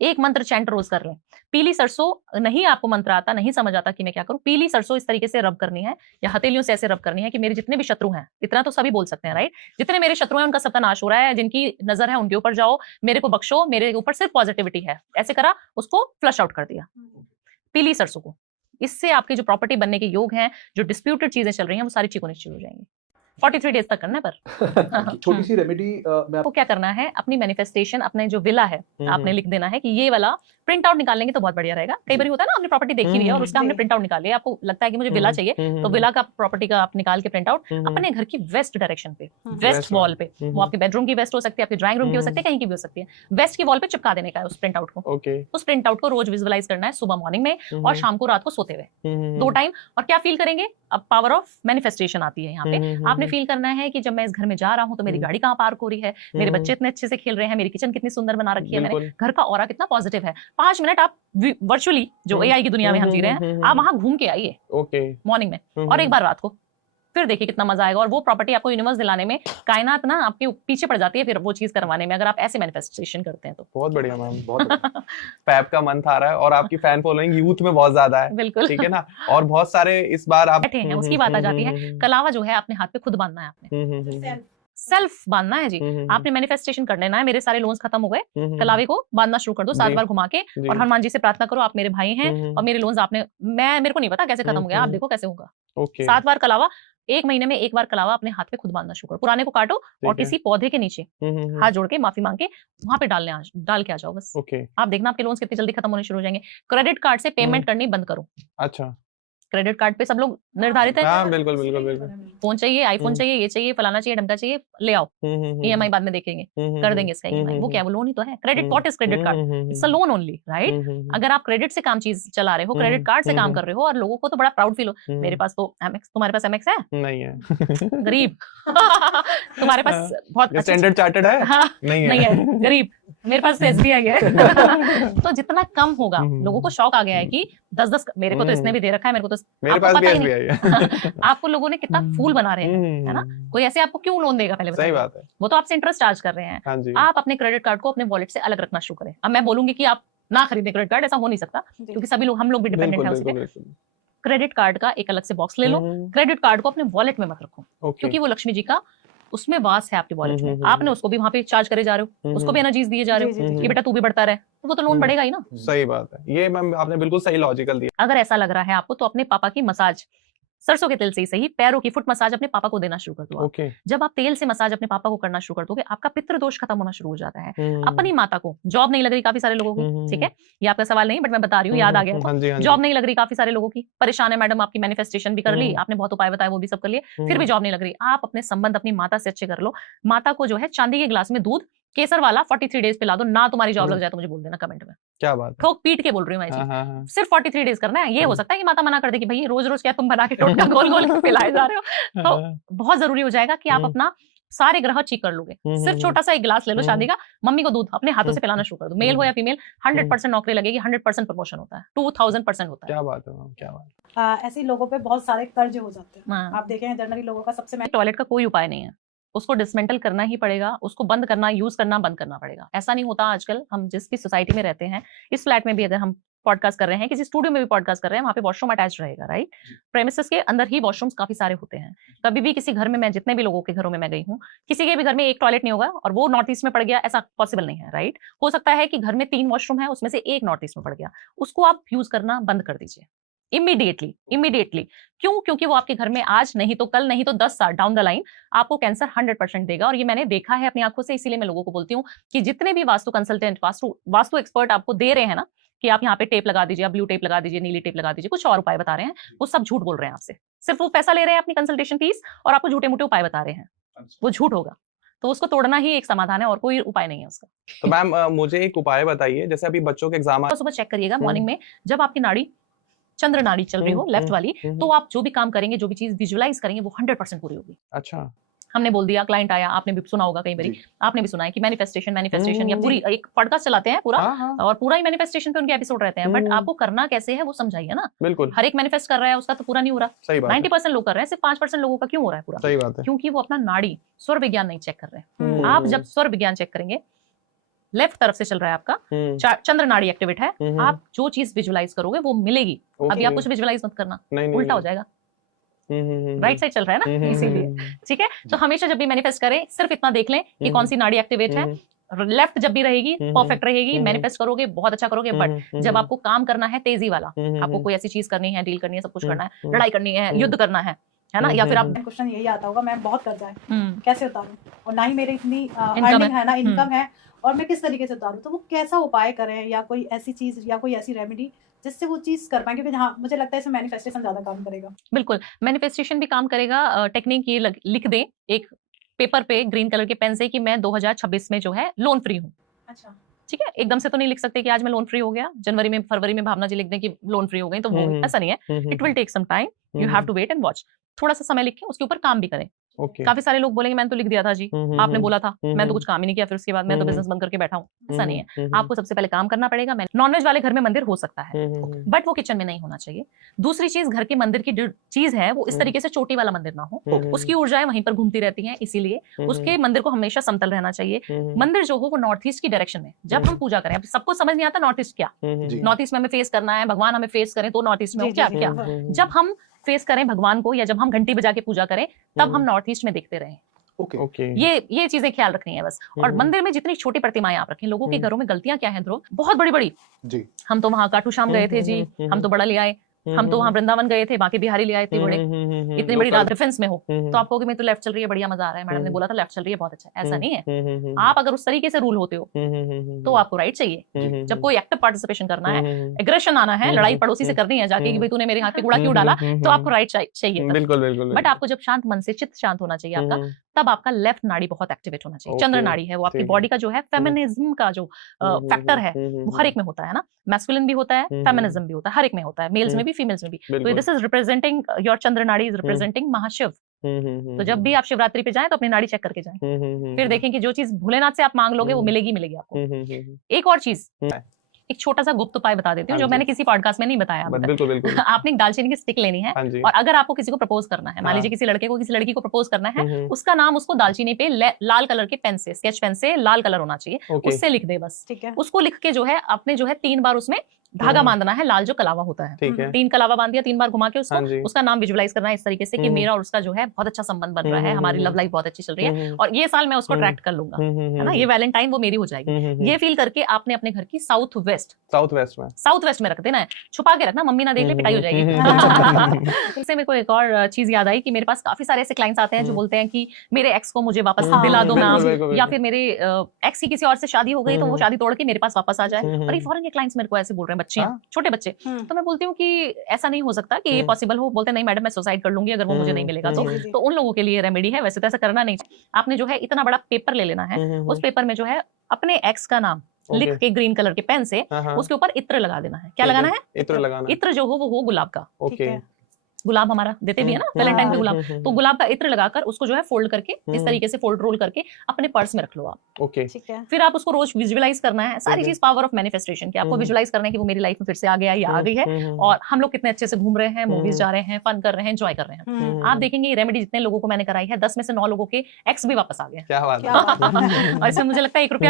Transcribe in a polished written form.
एक मंत्र चैंट रोज कर लें। पीली सरसों नहीं आपको मंत्र आता, नहीं समझ आता कि मैं क्या करूं, पीली सरसों इस तरीके से रब करनी है या हथेलियों से ऐसे रब करनी है कि मेरे जितने भी शत्रु हैं, इतना तो सभी बोल सकते हैं राइट, जितने मेरे शत्रु हैं उनका सत्यानाश हो रहा है, जिनकी नजर है उनके ऊपर जाओ, मेरे को बख्शो, मेरे ऊपर सिर्फ पॉजिटिविटी है, ऐसे करा, उसको फ्लश आउट कर दिया पीली सरसों को। इससे आपके जो प्रॉपर्टी बनने के योग हैं, जो डिस्प्यूटेड चीजें चल रही हैं, वो सारी चीजें निश्चित हो जाएंगी। 43 डेज तक करना है पर छोटी सी रेमेडी मैं आपको क्या करना है, अपनी मैनिफेस्टेशन, अपने जो विला है आपने लिख देना है कि ये वाला प्रिंट आउट निकाल लेंगे तो बहुत बढ़िया रहेगा। कई बार होता है ना, हमने प्रॉपर्टी देखी हुई है और उसका हमने प्रिंट आउट निकाल लिया, आपको लगता है कि मुझे विला चाहिए, तो विला का प्रॉपर्टी का आप निकाल के प्रिंट आउट अपने घर की वेस्ट डायरेक्शन पे, वेस्ट वॉल पे, वो आपके बेडरूम की वेस्ट हो सकती है, आपके ड्राइंग रूम की हो सकती है, कहीं की भी हो सकती है, वेस्ट की वॉल पे चिपका देने का है उस प्रिंट आउट को। उस प्रिंट आउट को रोज विजुअलाइज करना है, सुबह मॉर्निंग में और शाम को रात को सोते हुए 2 टाइम। और क्या फील करेंगे, अब पावर ऑफ मैनिफेस्टेशन आती है यहाँ पे। आपने फील करना है कि जब मैं इस घर में जा रहा हूँ तो मेरी गाड़ी कहाँ पार्क हो रही है, मेरे बच्चे इतने अच्छे से खेल रहे हैं, मेरी किचन कितनी सुंदर बना रखी है मैंने, घर का ऑरा कितना पॉजिटिव है। 5 मिनट आप वर्चुअली जो एआई की दुनिया में हम जी रहे हैं, आप वहां घूम के आइए मॉर्निंग में और एक बार रात को, फिर देखिए कितना मजा आएगा। और वो प्रॉपर्टी आपको यूनिवर्स दिलाने में, कायनात ना आपके पीछे पड़ जाती है फिर वो चीज करवाने में, अगर आप ऐसे मैनिफेस्टेशन करते हैं तो। बहुत बढ़िया मैम, बहुत फैब का मंथ आ रहा है और आपकी फैन फॉलोइंग यूथ में बहुत ज्यादा है, बिल्कुल ठीक है ना, और बहुत सारे इस बार आप बैठे हैं, उसकी बात आ जाती है। कलावा जो है अपने हाथ पे खुद बांधना है, आपने सेल्फ बांधना है जी। आपने मैनिफेस्टेशन कर लेना है, मेरे सारे लोन्स खत्म हो गए, कलावे को बांधना शुरू कर दो 7 बार घुमा के, और हनुमान जी से प्रार्थना करो, आप मेरे भाई हैं और मेरे लोन्स आपने, मेरे को नहीं पता कैसे खत्म हो गया, आप देखो कैसे होगा। 7 बार कलावा, 1 महीने में 1 बार कलावा अपने हाथ पे खुद बांधना शुरू करो। पुराने को काटो और किसी पौधे के नीचे हाथ जोड़ के माफी मांग के वहां पे डाल के आ जाओ बस। आप देखना आपके लोन्स कितनी जल्दी खत्म होने शुरू हो जाएंगे। क्रेडिट कार्ड से पेमेंट करनी बंद करो। अच्छा, क्रेडिट कार्ड पे सब लोग निर्धारित है, हाँ बिल्कुल बिल्कुल बिल्कुल, फोन चाहिए, आईफोन चाहिए, ये चाहिए, फलाना चाहिए, ढमका चाहिए, ले आओ, ईएमआई बाद में देखेंगे, कर देंगे इसका ईएमआई। वो क्या, वो लोन ही तो है। Credit, what is credit card? It's a loan only, right. अगर आप क्रेडिट से काम चीज चला रहे हो, क्रेडिट कार्ड से काम कर रहे हो, और लोगों को तो बड़ा प्राउड फील हो, मेरे पास तो एमएक्स, तुम्हारे पास एमएक्स है? नहीं है। गरीब। तुम्हारे पास बहुत स्टैंडर्ड चार्टर्ड है? हाँ, नहीं है, गरीब। मेरे पास तो एसबीआई है। तो जितना कम होगा, लोगों को शौक आ गया है कि 10-10, मेरे को तो इसने भी दे रखा है, मेरे को तो, मेरे पास भी एसबीआई है। आपको लोगों ने कितना फूल बना रहे हैं, है ना। कोई ऐसे आपको क्यों लोन देगा, पहले सही बात है, वो तो आपसे इंटरेस्ट चार्ज कर रहे हैं। हाँ जी। आप अपने क्रेडिट कार्ड को अपने वॉलेट से अलग रखना शुरू करें। अब मैं बोलूंगी कि आप ना खरीदें क्रेडिट कार्ड, ऐसा हो नहीं सकता, क्योंकि सभी लोग, हम लोग भी डिपेंडेंट है उसपे। क्रेडिट कार्ड का एक अलग से बॉक्स ले लो, क्रेडिट कार्ड को अपने वॉलेट में मत रखो, क्योंकि वो लक्ष्मी जी का उसमें वास है आपके वॉलेट में, आपने उसको भी वहां पे चार्ज करे जा रहे हो, उसको भी एनर्जीज दिए जा रहे हो कि बेटा तू भी बढ़ता रहे, तो वो तो लोन बढ़ेगा ही ना। सही बात है, ये मैम आपने बिल्कुल सही लॉजिकल दिया। अगर ऐसा लग रहा है आपको, तो अपने पापा की मसाज, सरसों के तेल से ही सही, पैरों की फुट मसाज अपने पापा को देना शुरू कर दो। जब आप तेल से मसाज अपने पापा को करना शुरू कर दोगे, आपका पितृ दोष खत्म होना शुरू हो जाता है। अपनी माता को जॉब नहीं लग रही काफी सारे लोगों की, ठीक है, ये आपका सवाल नहीं, बट मैं बता रही हूँ, याद आ गया। जॉब नहीं लग रही काफी सारे लोगों की, परेशान है मैडम, आपकी मैनिफेस्टेशन भी कर ली आपने, बहुत उपाय बताए वो भी सब कर लिए, फिर भी जॉब नहीं लग रही। आप अपने संबंध अपनी माता से अच्छे कर लो। माता को जो है चांदी के गिलास में दूध केसर वाला 43 डेज पिला दो ना, तुम्हारी जॉब लग जाए तो मुझे बोल देना कमेंट में। क्या बात है, ठोक पीट के बोल रही हूँ मैं जी। सिर्फ 43 डेज करना है। ये हो सकता है कि माता मना कर दे कि भाई रोज रोज क्या तुम बना के टोटका गोल गोल पिलाए जा रहे हो, तो बहुत जरूरी हो जाएगा कि आप अपना सारे ग्रह चेक कर लोगे। सिर्फ छोटा सा एक गिलास ले लो चांदी का, मम्मी को दूध अपने हाथों से पिलाना शुरू कर दो, मेल हो या फीमेल, 100% नौकरी लगेगी, 100% प्रमोशन होता है, 2000% होता है। क्या बात है मैम, क्या बात। ऐसे लोगों पे बहुत सारे कर्ज हो जाते हैं, आप देखें जनरली लोगों का सबसे टॉयलेट का कोई उपाय नहीं है, उसको डिसमेंटल करना ही पड़ेगा, उसको बंद करना, यूज करना बंद करना पड़ेगा। ऐसा नहीं होता आजकल, हम जिस भी सोसाइटी में रहते हैं, इस फ्लैट में भी अगर हम पॉडकास्ट कर रहे हैं, किसी स्टूडियो में भी पॉडकास्ट कर रहे हैं, वहां पे वॉशरूम अटैच रहेगा, राइट। प्रेमिसेस के अंदर ही वॉशरूम्स काफी सारे होते हैं। कभी भी किसी घर में, मैं जितने भी लोगों के घरों में मैं गई हूँ, किसी के भी घर में एक टॉयलेट नहीं होगा और वो नॉर्थ ईस्ट में पड़ गया, ऐसा पॉसिबल नहीं है, राइट। हो सकता है कि घर में 3 वॉशरूम है, उसमें से एक नॉर्थ ईस्ट में पड़ गया, उसको आप यूज करना बंद कर दीजिए इमीडिएटली। क्यों? क्योंकि वो आपके घर में आज नहीं तो कल, नहीं तो 10 साल डाउन द लाइन आपको कैंसर 100% देगा। और ये मैंने देखा है अपनी आंखों से, इसीलिए मैं लोगों को बोलती हूँ कि जितने भी वास्तु कंसल्टेंट, वास्तु एक्सपर्ट आपको दे रहे हैं ना कि आप यहाँ पे टेप लगा दीजिए, ब्लू टेप लगा दीजिए, नीली टेप लगा दीजिए, कुछ और उपाय बता रहे हैं, वो सब झूठ बोल रहे हैं आपसे। सिर्फ वो पैसा ले रहे हैं अपनी कंसल्टेशन फीस और आपको झूठे मूठे उपाय बता रहे हैं, वो झूठ होगा। तो उसको तोड़ना ही एक समाधान है और कोई उपाय नहीं है उसका। तो मैम मुझे एक उपाय बताइए, जैसे अभी बच्चों के एग्जाम, सुबह चेक करिएगा मॉर्निंग में, जब आपकी नाड़ी चंद्र नाड़ी चल रही हो लेफ्ट वाली, तो आप जो भी काम करेंगे, जो भी चीज विजुअलाइज करेंगे, वो 100% पूरी होगी। अच्छा, हमने बोल दिया, क्लाइंट आया, आपने भी सुना होगा कई बार, आपने भी सुना है कि मैनिफेस्टेशन या पूरी एक पॉडकास्ट चलाते हैं पूरा, और पूरा ही मैनिफेस्टेशन पे उनके एपिसोड रहते हैं, बट आपको करना कैसे है वो समझाइए ना। बिल्कुल, हर एक मैनिफेस्ट कर रहा है, उसका तो पूरा नहीं हो रहा। 90% लोग कर रहे हैं, सिर्फ 5% लोगों का क्यों हो रहा है पूरा? सही बात है, क्योंकि वो अपना नाड़ी स्वर विज्ञान नहीं चेक कर रहे हैं। आप जब स्वर विज्ञान चेक करेंगे, लेफ्ट तरफ से चल रहा है आपका, चंद्र नाड़ी एक्टिवेट है, आप जो चीज विजुलाइज करोगे वो मिलेगी। अभी आप कुछ विजुलाइज मत करना, उल्टा हो जाएगा। राइट साइड चल रहा है ना, इसीलिए। ठीक है, तो हमेशा जब भी मैनिफेस्ट करें सिर्फ इतना देख लें कि कौन सी नाड़ी एक्टिवेट है। लेफ्ट जब भी रहेगी परफेक्ट रहेगी, मैनिफेस्ट करोगे बहुत अच्छा करोगे। बट जब आपको काम करना है तेजी वाला, आपको कोई ऐसी चीज करनी है, डील करनी है, सब कुछ करना है, लड़ाई करनी है, युद्ध करना है ना, या फिर आप क्वेश्चन यही आता होगा, मैं बहुत कर्जा है कैसे उतारूं, और ना ही मेरी इतनी अर्निंग है ना इनकम है, और मैं किस तरीके से उतारूं, तो वो कैसा उपाय करें, या कोई ऐसी चीज या कोई ऐसी रेमेडी जिससे वो चीज कर पाए, क्योंकि हाँ मुझे लगता है इसमें मैनिफेस्टेशन ज्यादा काम करेगा। बिल्कुल, मैनिफेस्टेशन भी काम करेगा। टेक्निक ये लिख दें एक पेपर पे ग्रीन कलर के पेन से कि मैं 2026 में जो है लोन फ्री हूँ। अच्छा, ठीक है, एकदम से तो नहीं लिख सकते कि आज मैं लोन फ्री हो गया, जनवरी में फरवरी में भावना जी लिख दें कि लोन फ्री हो गई, तो वो ऐसा नहीं है। It will take some time, you have to wait and watch. थोड़ा सा समय लिखें, उसके ऊपर काम भी करें। काफी सारे लोग बोलेंगे मैंने तो लिख दिया था जी, आपने बोला था, मैं तो कुछ काम ही नहीं किया, फिर उसके बाद मैं तो बिजनेस बंद करके बैठा हूँ। ऐसा नहीं है, आपको सबसे पहले काम करना पड़ेगा। नॉनवेज वाले घर में मंदिर हो सकता है, बट वो किचन में नहीं होना चाहिए। दूसरी चीज, घर के मंदिर की जो चीज है वो इस तरीके से चोटी वाला मंदिर ना हो, उसकी ऊर्जाएं वहीं पर घूमती रहती हैं, इसीलिए उसके मंदिर को हमेशा समतल रहना चाहिए। मंदिर जो हो वो नॉर्थ ईस्ट की डायरेक्शन में जब हम पूजा करें। सबको समझ नहीं आता नॉर्थ ईस्ट क्या, नॉर्थ ईस्ट में हमें फेस करना है, भगवान हमें फेस करें तो नॉर्थ ईस्ट में क्या क्या। जब हम फेस करें भगवान को, या जब हम घंटी बजा के पूजा करें, तब हम नॉर्थ ईस्ट में देखते रहें। ये चीजें ख्याल रखनी है बस। और मंदिर में जितनी छोटी प्रतिमाएं आप रखें, लोगों के घरों में गलतियां क्या है ध्रुव, बहुत बड़ी बड़ी जी। हम तो वहां खाटू श्याम गए थे जी, हम तो बड़ा ले आए, हम तो वहां वृंदावन गए थे, बाकी बिहारी ले आए थे बड़े, इतनी बड़ी रात डिफेंस में हो तो आप कहोगे मैं तो लेफ्ट चल रही है, बढ़िया मजा आ रहा है, मैडम ने बोला था लेफ्ट चल रही है, बहुत अच्छा। ऐसा नहीं है, आप अगर उस तरीके से रूल होते हो तो आपको राइट चाहिए। जब कोई एक्टिव पार्टिसिपेशन करना है, एग्रेशन आना है, लड़ाई पड़ोसी से करनी है जाके कि भाई तूने मेरे हाथ पे कूड़ा क्यों डाला, तो आपको राइट चाहिए। बिल्कुल। बट आपको जब शांत मन से, चित्त शांत होना चाहिए आपका, तब आपका लेफ्ट नाड़ी बहुत एक्टिवेट होना चाहिए। चंद्र नाड़ी है वो आपकी बॉडी का जो है फेमिनिज्म का जो फैक्टर है वो हर एक में होता है ना, मैस्कुलिन भी होता है, फेमिनिज्म भी होता है, हर एक में होता है, मेल्स में भी फीमेल्स में भी। तो दिस इज रिप्रेजेंटिंग योर चंद्र नाड़ी इज रिप्रेजेंटिंग महाशिव। तो जब भी आप शिवरात्रि पे जाएं तो अपनी नाड़ी चेक करके जाएं, फिर देखें कि जो चीज भोलेनाथ से आप मांग लोगे वो मिलेगी आपको। एक और चीज, एक छोटा सा गुप्त उपाय बता देती हूँ जो मैंने किसी पॉडकास्ट में नहीं बताया। बिल्कुल। आपने एक दालचीनी की स्टिक लेनी है, और अगर आपको किसी को प्रपोज करना है, मान लीजिए किसी लड़के को किसी लड़की को प्रपोज करना है, उसका नाम उसको दालचीनी पे लाल कलर के पेन से, स्केच पेन से लाल कलर होना चाहिए, उससे लिख दे बस। ठीक है, उसको लिख के जो है आपने जो है 3 बार उसमें धागा बांधना है, लाल जो कलावा होता है, 3 कलावा बांध दिया, 3 बार घुमा के उसको, उसका नाम विजुलाइज करना है इस तरीके से कि मेरा और उसका जो है बहुत अच्छा संबंध बन रहा है, हमारी लव लाइफ बहुत अच्छी चल रही है, और ये साल मैं उसको अट्रैक्ट कर लूंगा, है ना, ये वैलेंटाइन वो मेरी हो जाएगी। ये फील करके आपने अपने घर की साउथ वेस्ट में रख देना है, छुपा के रखना, मम्मी ना देख ले पिटाई हो जाएगी। इससे मेरे को एक और चीज याद आई कि मेरे पास काफी सारे ऐसे क्लाइंट्स आते हैं जो बोलते हैं कि मेरे एक्स को मुझे वापस दिला दो ना, या फिर मेरे एक्स की किसी और से शादी हो गई तो वो शादी तोड़ के मेरे पास वापस आ जाए। और ये फॉरेन के क्लाइंट्स मेरे को ऐसे बोल रहे हैं, बच्चे, छोटे बच्चे। तो मैं बोलती हूँ कि ऐसा नहीं हो सकता कि ये पॉसिबल हो। बोलते नहीं मैडम मैं सुसाइड कर लूंगी अगर वो मुझे नहीं मिलेगा तो उन लोगों के लिए रेमेडी है। वैसे तो ऐसा करना नहीं, आपने जो है इतना बड़ा पेपर ले लेना है, उस पेपर में जो है अपने एक्स का नाम लिख के ग्रीन कलर के पेन से उसके ऊपर इत्र लगा देना है। क्या लगाना है? इत्र जो हो वो हो गुलाब का। गुलाब हमारा देते भी है ना वैलेंटाइन पे गुलाब, तो गुलाब का इत्र लगाकर उसको जो है फोल्ड करके इस तरीके से फोल्ड रोल करके अपने पर्स में रख लो आप। ठीक है, फिर आप उसको रोज विजुअलाइज करना है। सारी चीज पावर ऑफ मैनिफेस्टेशन की, आपको विजुअलाइज करना है कि वो मेरी लाइफ में फिर से आ गया या आ गई है, और हम लोग कितने अच्छे से घूम रहे हैं, मूवीज जा रहे हैं, फन कर रहे हैं, एंजॉय कर रहे हैं। आप देखेंगे ये रेमेडी जितने लोगों को मैंने कराई है 10 में से 9 लोगों के एक्स भी वापस आ गए। और इसमें मुझे लगता है 1 रुपया